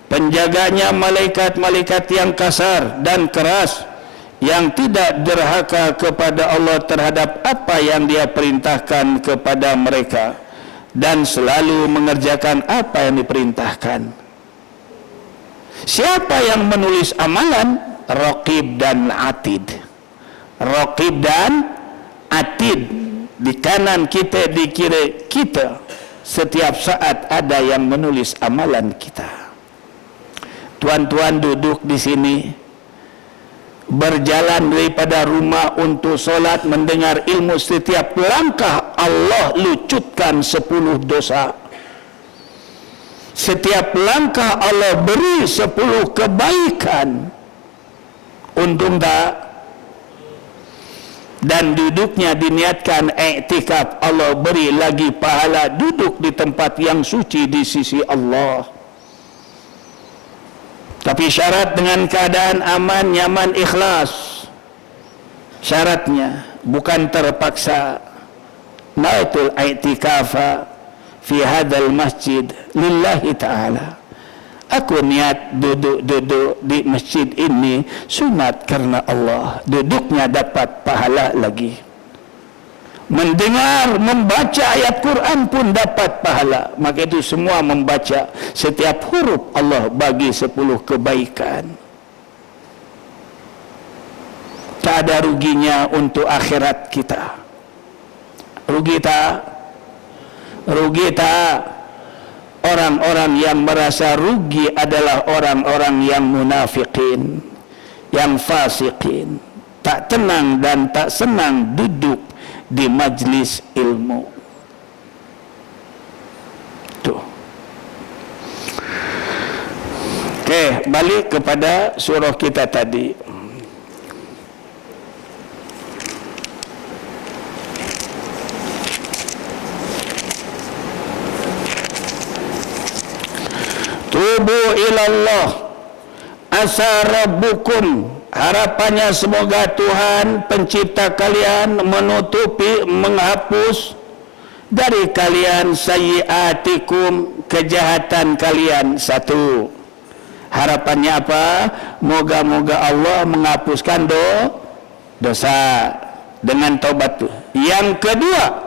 penjaganya malaikat-malaikat yang kasar dan keras, yang tidak derhaka kepada Allah terhadap apa yang Dia perintahkan kepada mereka, dan selalu mengerjakan apa yang diperintahkan. Siapa yang menulis amalan? Raqib dan Atid. Raqib dan Atid, di kanan kita, di kiri kita, setiap saat ada yang menulis amalan kita. Tuan-tuan duduk di sini, berjalan daripada rumah untuk solat, mendengar ilmu, setiap langkah Allah lucutkan 10 dosa. Setiap langkah Allah beri 10 kebaikan. Untung tak? Dan duduknya diniatkan i'tikaf, Allah beri lagi pahala duduk di tempat yang suci di sisi Allah. Tapi syarat dengan keadaan aman, nyaman, ikhlas. Syaratnya bukan terpaksa. Nautul i'tikafa fi hadzal masjid lillahi ta'ala. Aku niat duduk di masjid ini sunat karena Allah. Duduknya dapat pahala lagi. Mendengar, membaca ayat Quran pun dapat pahala. Maka itu semua membaca, setiap huruf Allah bagi 10 kebaikan. Tak ada ruginya untuk akhirat kita. Rugi tak? Rugi tak? Orang-orang yang merasa rugi adalah orang-orang yang munafikin, yang fasikin, tak tenang dan tak senang duduk di majlis ilmu. Tuh. Oke, balik kepada surah kita tadi. Tubu ilallah asa rabbukum, harapannya semoga Tuhan pencipta kalian menutupi, menghapus dari kalian sayyiatikum, kejahatan kalian. Satu, harapannya apa? Moga-moga Allah menghapuskan dosa dengan taubat. Yang kedua,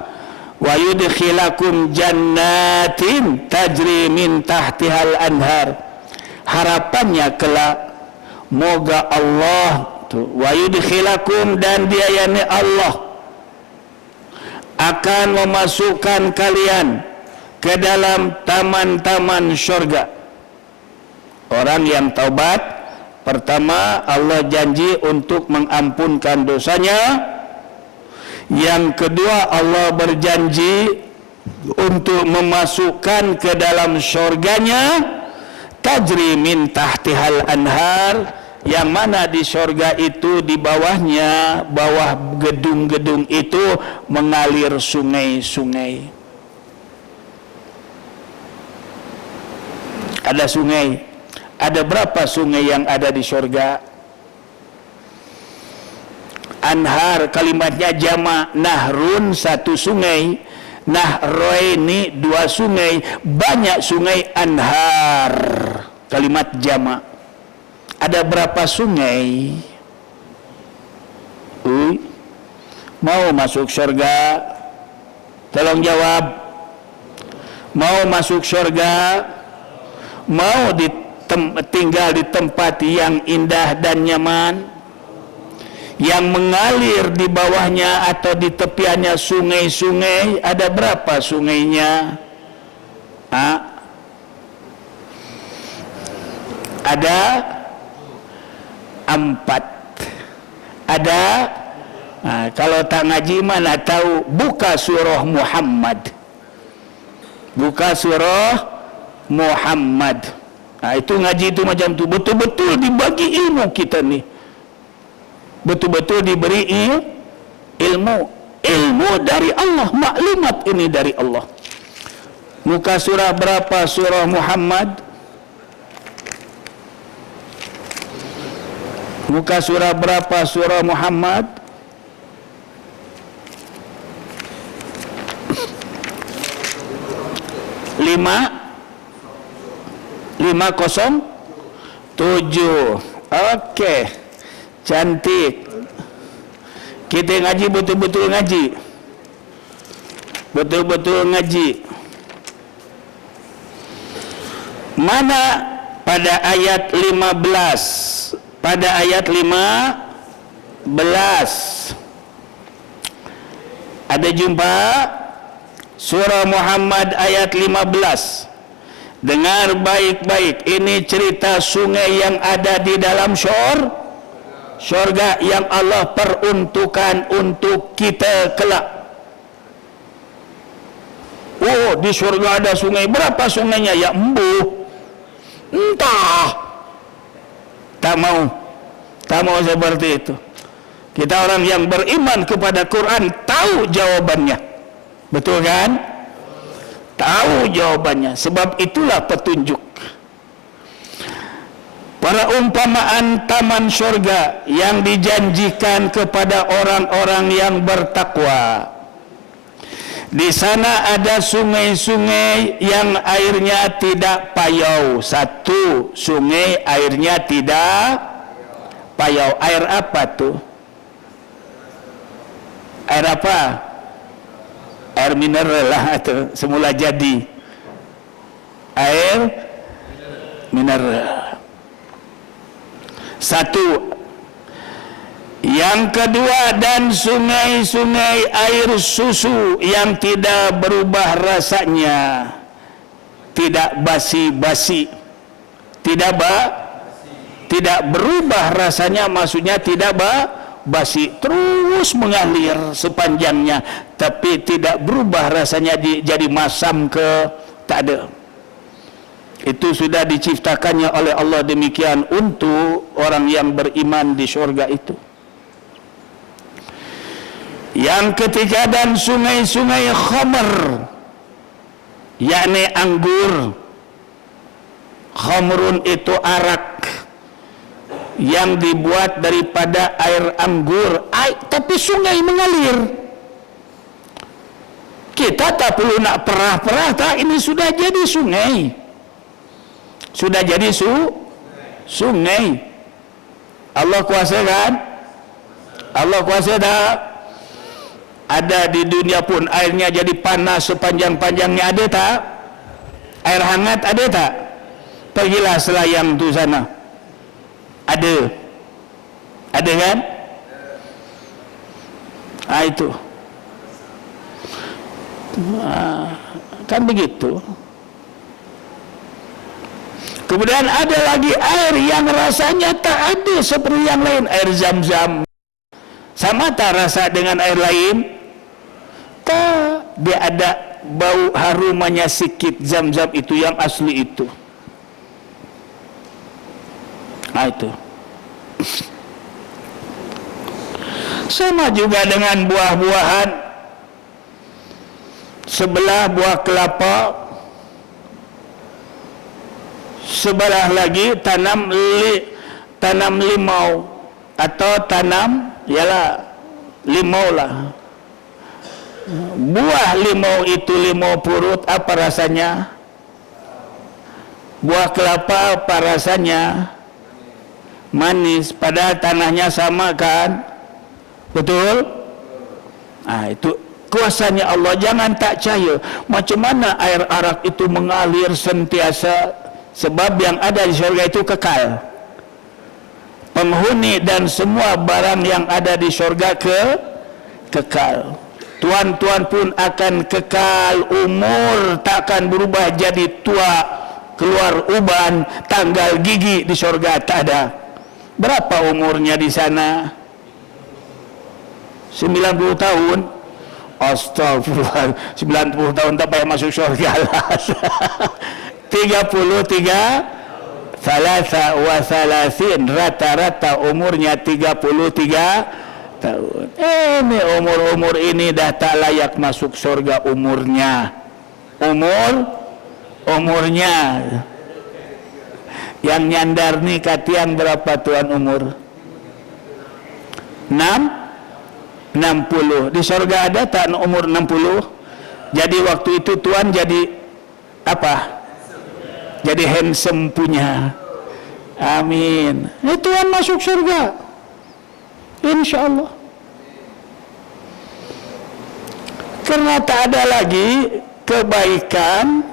wa yudkhilakum jannatin tajri min tahtihal anhar, harapannya kelak moga Allah wa yudkhilakum, dan diayani Allah akan memasukkan kalian ke dalam taman-taman syurga. Orang yang taubat, pertama Allah janji untuk mengampunkan dosanya. Yang kedua, Allah berjanji untuk memasukkan ke dalam syurganya tajri min tahtihal anhar, yang mana di syurga itu di bawahnya, bawah gedung-gedung itu mengalir sungai-sungai. Ada sungai. Ada berapa sungai yang ada di syurga? Anhar, kalimatnya jama', nahrun satu sungai, nahraini dua sungai, banyak sungai. Anhar kalimat jama'. Ada berapa sungai? Mau masuk surga? Tolong jawab. Mau masuk surga? Mau tinggal di tempat yang indah dan nyaman, yang mengalir di bawahnya atau di tepiannya sungai-sungai? Ada berapa sungainya? ada 4. Ada kalau tak ngaji mana tahu, buka surah Muhammad. Buka surah Muhammad. Itu ngaji itu macam tu. Betul-betul dibagi ilmu kita ni. Betul-betul diberi ilmu. Ilmu dari Allah. Maklumat ini dari Allah. Muka surah berapa surah Muhammad? Muka surah berapa surah Muhammad? 507. Okey. Cantik. Kita ngaji betul-betul ngaji. Betul-betul ngaji. Mana pada ayat 15? Pada ayat 15 ada jumpa surah Muhammad ayat 15. Dengar baik-baik, ini cerita sungai yang ada di dalam syurga yang Allah peruntukkan untuk kita kelak. Oh, di syurga ada sungai. Berapa sungainya? Ya embuh. Entah. Tak mau seperti itu. Kita orang yang beriman kepada Quran tahu jawabannya. Betul kan? Tahu jawabannya. Sebab itulah petunjuk. Para umpamaan taman syurga yang dijanjikan kepada orang-orang yang bertakwa. Di sana ada sungai-sungai yang airnya tidak payau. Satu, sungai airnya tidak payau. Air apa tuh? Air apa? Air mineral lah itu. Semula jadi air mineral. Satu. Yang kedua, dan sungai-sungai air susu yang tidak berubah rasanya, tidak basi-basi, tidak berubah rasanya, maksudnya tidak basi, terus mengalir sepanjangnya, tapi tidak berubah rasanya jadi masam ke tak ada. Itu sudah diciptakannya oleh Allah demikian untuk orang yang beriman di syurga itu. Yang ketiga, dan sungai-sungai khamr, yakni anggur. Khamrun itu arak yang dibuat daripada air anggur, tapi sungai mengalir. Kita tak perlu nak perah-perah, tak, ini sudah jadi sungai. Sudah jadi sungai. Allah kuasa kan? Allah kuasa tak? Ada di dunia pun airnya jadi panas sepanjang-panjangnya, ada tak? Air hangat ada tak? Pergilah selayang tu sana. Ada kan? Itu kan begitu. Kemudian ada lagi air yang rasanya tak ada seperti yang lain. Air Zam-Zam sama tak rasa dengan air lain? Tak. Dia ada bau harumannya sikit. Zam-Zam itu yang asli itu. Itu sama juga dengan buah-buahan. Sebelah buah kelapa, sebelah lagi tanam limau, atau tanam limau lah. Buah limau itu limau purut, apa rasanya? Buah kelapa apa rasanya? Manis. Padahal tanahnya sama kan? Betul? Itu kuasanya Allah. Jangan tak percaya. Macam mana air arak itu mengalir sentiasa? Sebab yang ada di syurga itu kekal. Penghuni dan semua barang yang ada di syurga kekal. Tuan-tuan pun akan kekal umur, takkan berubah jadi tua. keluar uban, tanggal gigi di surga tak ada. Berapa umurnya di sana? 90 tahun. Astagfirullah, 90 tahun tak payah masuk surga lah. 33 Salasa wa salasin, rata-rata umurnya 33 tahun. Ini umur-umur ini dah tak layak masuk surga umurnya. Umurnya. Yang nyandar ni katian berapa tuan umur? 60. Di surga ada tak umur 60? Jadi waktu itu tuan jadi apa? Jadi handsome punya. Amin. Tuan masuk surga, insyaallah. Karena tak ada lagi kebaikan,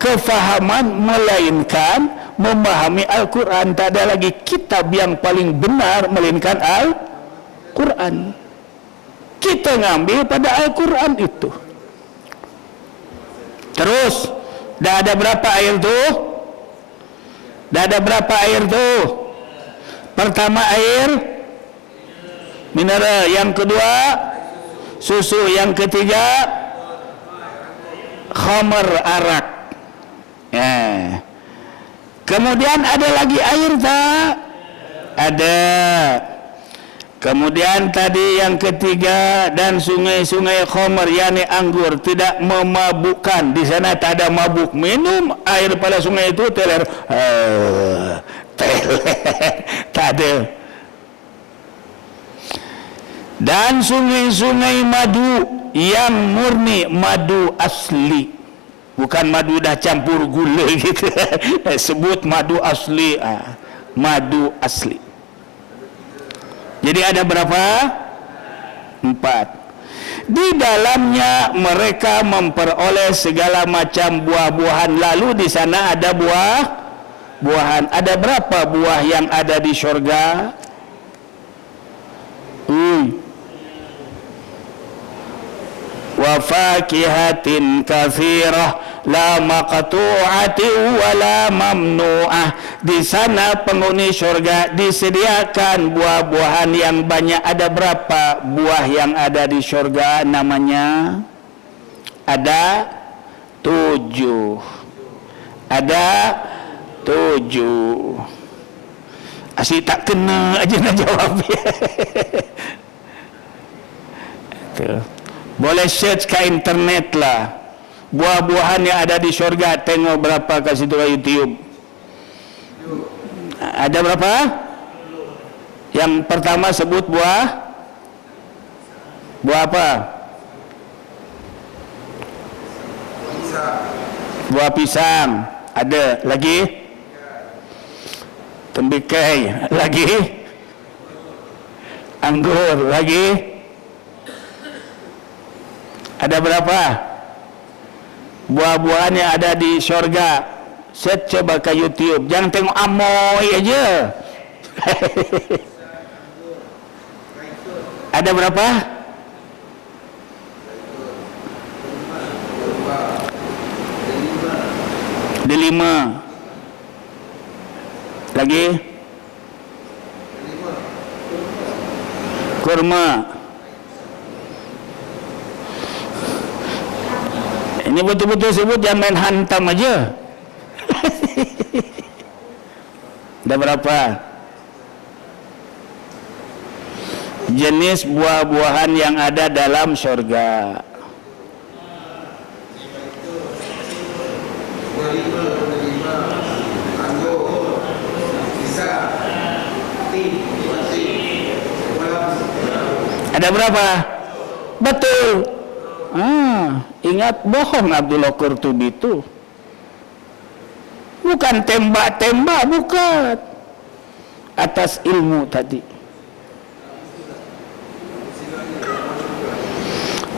kefahaman melainkan memahami Al-Quran. Tak ada lagi kitab yang paling benar melainkan Al-Quran. Kita ngambil pada Al-Quran itu. Terus dah ada berapa air tu? Dah ada berapa air tu? Pertama air mineral, yang kedua susu, yang ketiga khamar, arak. Kemudian ada lagi air tak? Ada. Kemudian tadi yang ketiga, dan sungai-sungai khamar, yakni anggur, tidak memabukkan. Di sana tak ada mabuk. Minum air pada sungai itu teler, tak ada. Dan sungai-sungai madu yang murni, madu asli, bukan madu dah campur gula gitu. Sebut madu asli, madu asli. Jadi ada berapa? 4. Di dalamnya mereka memperoleh segala macam buah-buahan. Lalu di sana ada buah-buahan. Ada berapa buah yang ada di syurga? Wa fakihatin katsirah la maqtu'atin wa la mamnu'ah. Di sana penghuni syurga disediakan buah-buahan yang banyak. Ada berapa buah yang ada di syurga namanya? Ada 7. Ada 7. Asyik tak kena aja nak jawab. Boleh search ke internet lah, buah-buahan yang ada di syurga. Tengok berapa kat situ kat YouTube. Ada berapa? Yang pertama sebut buah apa? Buah pisang. Ada lagi? Tembikai. Lagi? Anggur. Lagi? Ada berapa buah-buahan yang ada di syurga? Search coba ke YouTube. Jangan tengok amoy aja. Ada berapa? Ada 5. Lagi? Kurma. Ini betul-betul sebut, jangan main hantam aja. Ada berapa jenis buah-buahan yang ada dalam surga? Ada berapa? Betul. Ingat, bohong Abdullah Qurtubi itu. Bukan tembak-tembak, bukan. Atas ilmu tadi.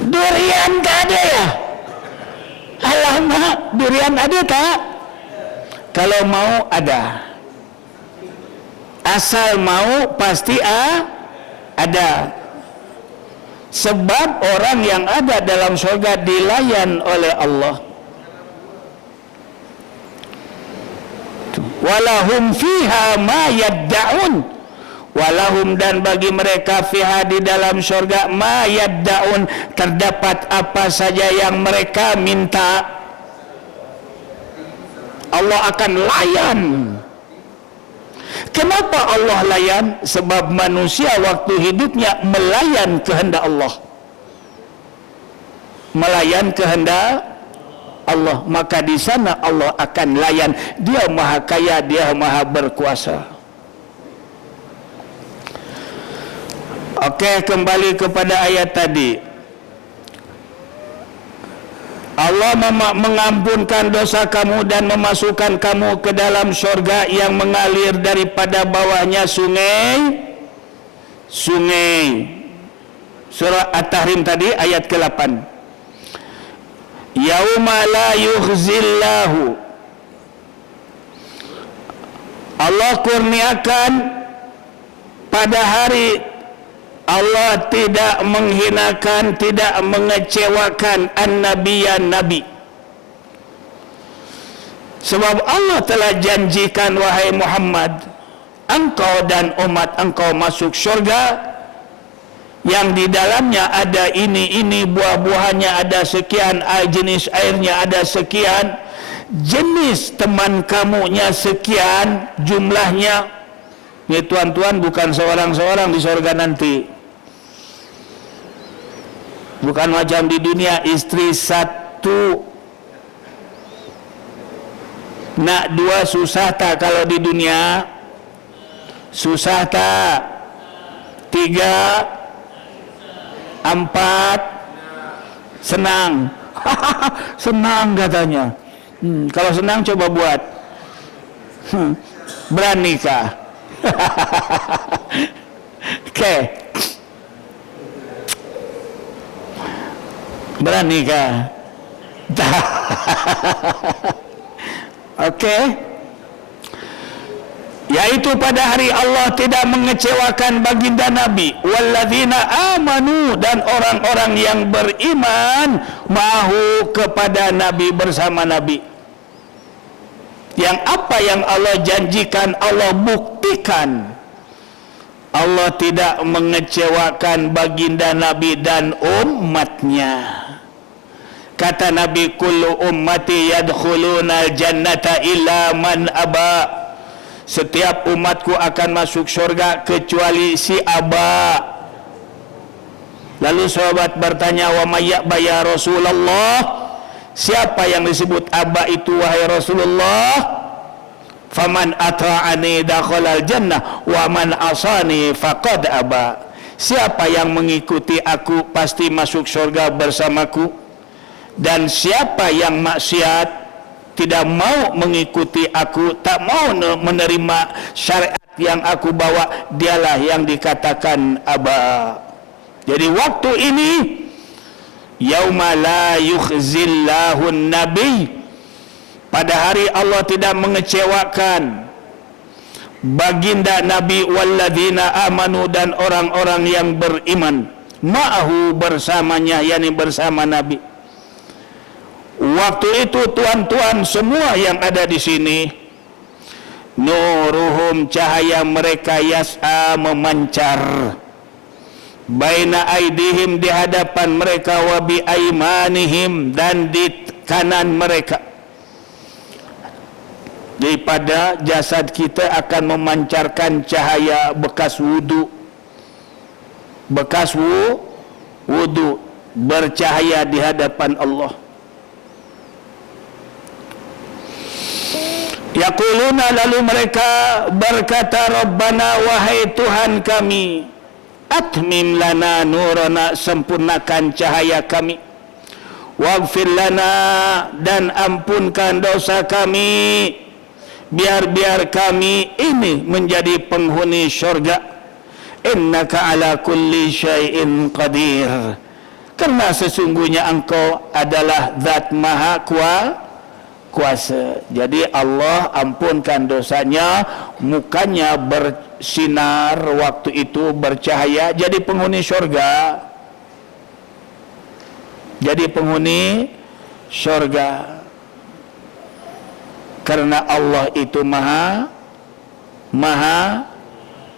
Durian tak ada ya? Alamak, durian ada tak? Kalau mau ada. Asal mau pasti ada. Sebab orang yang ada dalam surga dilayan oleh Allah. walahum fiha ma yadda'un, walahum dan bagi mereka fiha di dalam syurga ma yadda'un, terdapat apa saja yang mereka minta. Allah akan layan. Kenapa Allah layan? Sebab manusia waktu hidupnya melayan kehendak Allah, melayan kehendak Allah, maka di sana Allah akan layan. Dia maha kaya, dia maha berkuasa. Okey, kembali kepada ayat tadi. Allah mengampunkan dosa kamu dan memasukkan kamu ke dalam syurga yang mengalir daripada bawahnya sungai. Surah At-Tahrim tadi ayat ke-8. Yauma la yukhzillahu, Allah kurniakan pada hari Allah tidak menghinakan, tidak mengecewakan an-nabiyan nabi. Sebab Allah telah janjikan, wahai Muhammad, engkau dan umat engkau masuk syurga yang di dalamnya ada ini buah-buahannya ada sekian, jenis airnya ada sekian, jenis teman kamunya sekian jumlahnya. Ini tuan-tuan bukan seorang-seorang di surga nanti, bukan macam di dunia istri satu nak dua, susah tak? Kalau di dunia susah tak? 3 4 senang. Senang katanya. Kalau senang coba buat. Beranikah? Okey. Beranikah? Okey. Yaitu pada hari Allah tidak mengecewakan baginda Nabi, walladzina amanu, dan orang-orang yang beriman mahu kepada Nabi, bersama Nabi. Yang apa yang Allah janjikan Allah buktikan. Allah tidak mengecewakan baginda Nabi dan umatnya. Kata Nabi, kullu ummati yadkhuluna jannata illa man aba. Setiap umatku akan masuk syurga kecuali si aba. Lalu sahabat bertanya, wa may ya'ba ya Rasulullah? Siapa yang disebut aba itu wahai Rasulullah? Faman ata'ani dakhalal jannah wa man asani faqad aba. Siapa yang mengikuti aku pasti masuk syurga bersamaku, dan siapa yang maksiat, tidak mau mengikuti aku, tak mau menerima syariat yang aku bawa, dialah yang dikatakan aba. Jadi waktu ini yauma la yukhzillahu nabi, pada hari Allah tidak mengecewakan baginda Nabi, walladzina amanu, dan orang-orang yang beriman ma'ahu, bersamanya, yakni bersama Nabi. Waktu itu tuan-tuan semua yang ada di sini, nuruhum, cahaya mereka, yas'a, memancar, baina aidihim, di hadapan mereka, wa bi aimanihim, dan di kanan mereka. Daripada jasad kita akan memancarkan cahaya bekas wudu, bercahaya di hadapan Allah. Yaquluna, lalu mereka berkata, Rabbana, wahai Tuhan kami, atmim lana nurana, sempurnakan cahaya kami, waghfir lana, dan ampunkan dosa kami, biar kami ini menjadi penghuni syurga. Innaka ala kulli syai'in qadir, karena sesungguhnya engkau adalah zat maha kuasa. Jadi Allah ampunkan dosanya, mukanya bersinar waktu itu, bercahaya, jadi penghuni syurga. Jadi penghuni syurga. Karena Allah itu maha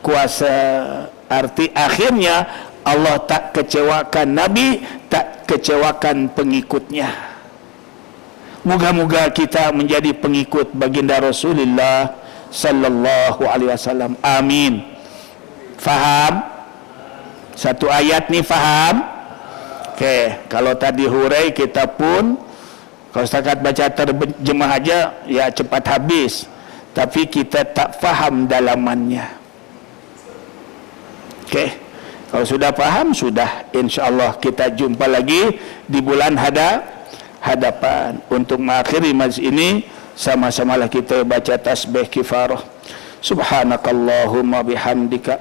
kuasa. Arti akhirnya Allah tak kecewakan Nabi, tak kecewakan pengikutnya. Moga-moga kita menjadi pengikut baginda Rasulullah sallallahu alaihi wasallam. Amin. Faham? Satu ayat ni faham? Okey, kalau tadi hurai kita pun kalau setakat baca terjemah aja ya cepat habis. Tapi kita tak faham dalamannya. Okey. Kalau sudah faham, sudah. InsyaAllah kita jumpa lagi di bulan hadapan. Untuk mengakhiri majlis ini, sama-samalah kita baca tasbih kifarah. Subhanakallahumma bihamdika.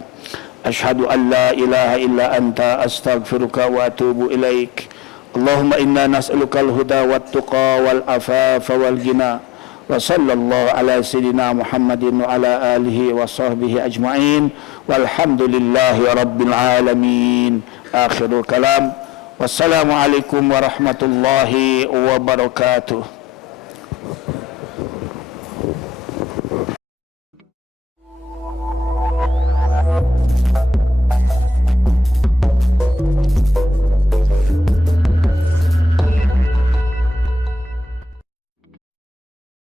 Ashhadu an la ilaha illa anta astaghfiruka wa atubu ilaik. Allahumma inna nas'aluka al-huda wat-tuqa wal-afafa wal-ghina. Wa sallallahu ala sayyidina Muhammadin wa ala alihi wa sahbihi ajma'in. Walhamdulillahi rabbil alamin. Akhirul kalam. Wassalamualaikum warahmatullahi wabarakatuh.